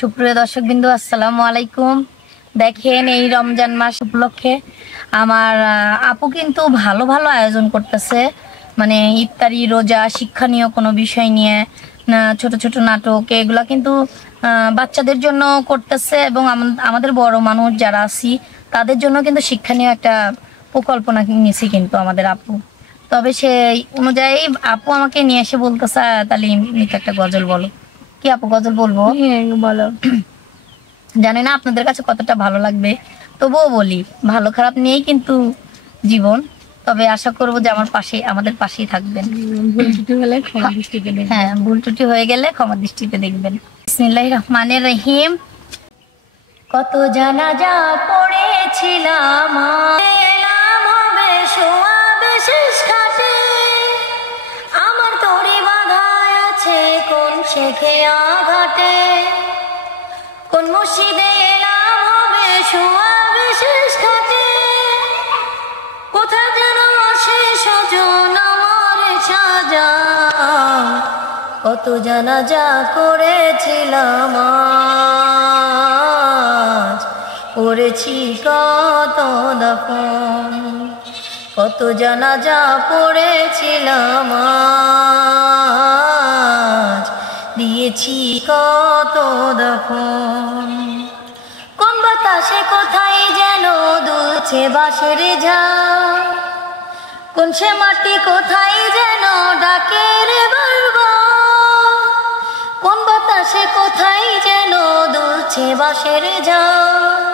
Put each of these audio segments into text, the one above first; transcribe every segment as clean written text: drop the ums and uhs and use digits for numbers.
সুপ্রিয় দর্শকবৃন্দ, আসসালামু আলাইকুম। দেখেন, এই রমজান মাস উপলক্ষে আমার আপু কিন্তু ভালো ভালো আয়োজন করতেছে, মানে ইফতারি, রোজা, শিক্ষণীয় কোনো বিষয় নিয়ে ছোট ছোট নাটক, এগুলা কিন্তু বাচ্চাদের জন্য করতেছে এবং আমাদের বড় মানুষ যারা আছি তাদের জন্য কিন্তু শিক্ষণীয় একটা প্রকল্প নিয়েছি কিন্তু আমাদের আপু। তবে সেই অনুযায়ী আপু আমাকে নিয়ে এসে বলতেছে, তাহলে একটা গজল বলো। কি আপু, গজল বলবো? বলো। জানি না আপনাদের কাছে কতটা ভালো লাগবে, তবুও বলি। ভালো খারাপ নিয়েই কিন্তু জীবন। তবে আশা করবো যে আমাদের পাশেই থাকবেন। ভুল ত্রুটি হলে ক্ষমা দৃষ্টিতে দেখবেন। হ্যাঁ, ভুল ত্রুটি হয়ে গেলে ক্ষমা দৃষ্টিতে দেখবেন। বিসমিল্লাহির রহমানির রহিম। কত জানাজা পড়েছিলাম, এলাম হবে সোয়াবে শেষ ঘাটে। আমার তরি বাঁধায় আছে কোন শেখে আঘাটে, কোন মসজিদে এলাম হবে সোয়াবে শেষ ঘাটে। কোথায় যেন আসে স্বজন আমার সাজা, কত জানাজা করেছিলাম আজ, করেছি কত দাফন। কত জানাজা পড়েছিলাম আজ, দিয়েছি কত দাফন। কোন বাতাসে কোথায় যেন দুলছে বাঁশের ঝাড়, কোন সে মাটি কোথায় যেন ডাকে রে বারবার। কোন বাতাসে কোথায় যেন দুলছে বাঁশের ঝাড়,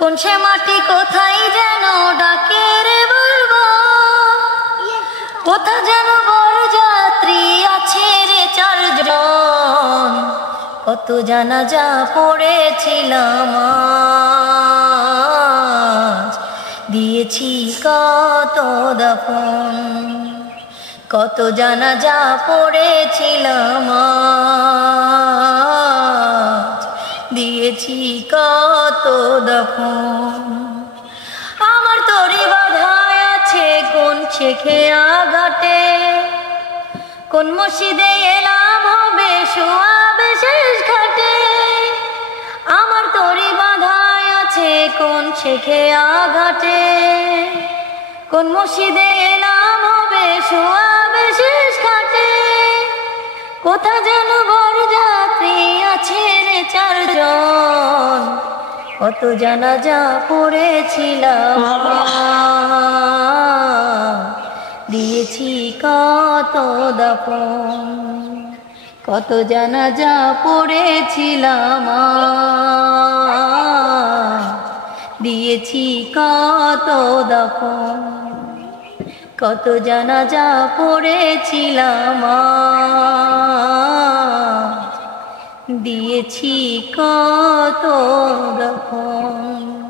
কোন সে মাটি কোথায় যেন ডাকে রে বারবার। কোথা যেন বরযাত্রী আছে রে চারজন, কত জানাজা পড়েছিলাম আজ, দিয়েছি কত দাফন। কত জানাজা পড়েছিলাম আজ, দিয়েছি কত দাফন। আমার তরি বাঁধায় আছে কোন শেখে আঘাটে, কোন মসজিদে এলাম হবে সোয়াবে শেষ ঘাটে। আমার তরি বাঁধায় আছে কোন শেখে আঘাটে, কোন মসজিদে এলাম হবে সোয়াবে শেষ ঘাটে। কোথা যেন বরযাত্রী আছে রে চারজন, কত জানাজা পড়েছিলাম, দিয়েছি কত দাফন। কত জানাজা পড়েছিলাম, দিয়েছি কত দাফন। কত জানাজা পড়েছিলাম, দিয়েছি কত দাফন।